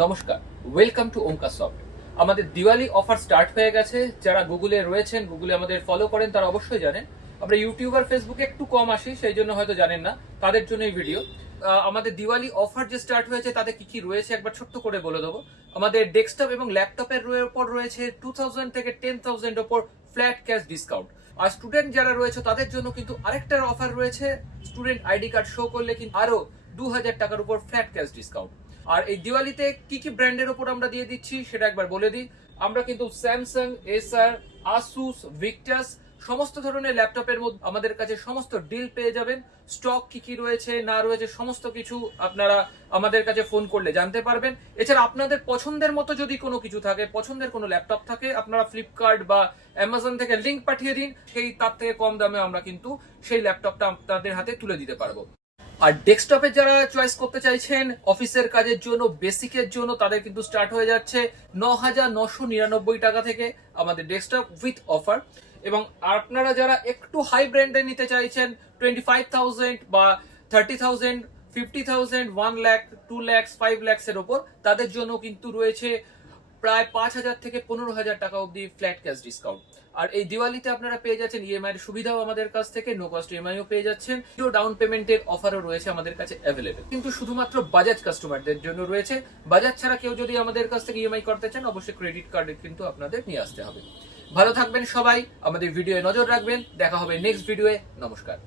নমস্কার, welcome to Omkar soft. আমাদের Diwali offer start হয়ে গেছে। যারা গুগলে রয়েছেন, গুগলে আমাদের ফলো করেন, তারা অবশ্যই জানেন। আমরা ইউটিউব আর ফেসবুকে একটু কম আসি, সেই জন্য হয়তো জানেন না, তাদের জন্য এই ভিডিও। আমাদের দিওয়ালি অফার যে স্টার্ট হয়েছে তাতে কি কি রয়েছে একবার ছোট্ট করে বলে দেবো। আমাদের ডেস্কটপ এবং ল্যাপটপের উপর রয়েছে 2000 থেকে 10,000 ওপর ফ্ল্যাট ক্যাশ ডিসকাউন্ট। আর স্টুডেন্ট যারা রয়েছে তাদের জন্য কিন্তু আরেকটা অফার রয়েছে। স্টুডেন্ট আইডি কার্ড শো করলে কিন্তু আরো 2000 টাকার উপর ফ্ল্যাট ক্যাশ ডিসকাউন্ট। আর এই দিওয়ালিতে কি কি ব্র্যান্ডের উপর আমরা দিয়ে দিচ্ছি সেটা একবার বলে দিই। আমরা কিন্তু স্যামসাং, এসার, আসুস, ভিক্টাস সমস্ত ধরনের ল্যাপটপের মধ্যে আমাদের কাছে সমস্ত ডিল পেয়ে যাবেন। স্টক কি কি রয়েছে না রয়েছে সমস্ত কিছু আপনারা আমাদের কাছে ফোন করলে জানতে পারবেন। এছাড়া আপনাদের পছন্দের মতো যদি কোনো কিছু থাকে, পছন্দের কোনো ল্যাপটপ থাকে, আপনারা ফ্লিপকার্ট বা অ্যামাজন থেকে লিংক পাঠিয়ে দিন, সেই তার থেকে কম দামে আমরা কিন্তু সেই ল্যাপটপটা আপনাদের হাতে তুলে দিতে পারবো। আর ডেস্কটপে যারা চয়েস করতে চাইছেন অফিসের কাজের জন্য, বেসিকের জন্য, তাদের কিন্তু স্টার্ট হয়ে যাচ্ছে 9,999 টাকা থেকে আমাদের ডেস্কটপ উইথ অফার। এবং আপনারা যারা একটু হাই ব্র্যান্ডে নিতে চাইছেন 25,000 বা 30,000, 50,000, 1 লাখ, 2 লাখ, 5 লাখের ওপর, তাদের জন্য কিন্তু রয়েছে প্রায় 5,000 থেকে 15,000 টাকা অব্দি ফ্ল্যাট ক্যাশ ডিসকাউন্ট। আর এই দিওয়ালিতে আপনারা পেয়ে যাচ্ছেন ইএমআই এর সুবিধাও আমাদের কাছ থেকে, নো কস্ট ইএমআইও পেয়ে যাচ্ছেন, জিরো ডাউন পেমেন্টের অফারও রয়েছে আমাদের কাছে অ্যাভেলেবেল। কিন্তু শুধুমাত্র বাজাজ কাস্টমারদের জন্য রয়েছে। বাজাজ ছাড়া কেউ যদি আমাদের কাছ থেকে ইএমআই করতে চান, অবশ্যই ক্রেডিট কার্ডে কিন্তু আপনাদের নিয়ে আসতে হবে। ভালো থাকবেন সবাই, আমাদের ভিডিওয়ে নজর রাখবেন। দেখা হবে নেক্সট ভিডিওয়ে। নমস্কার।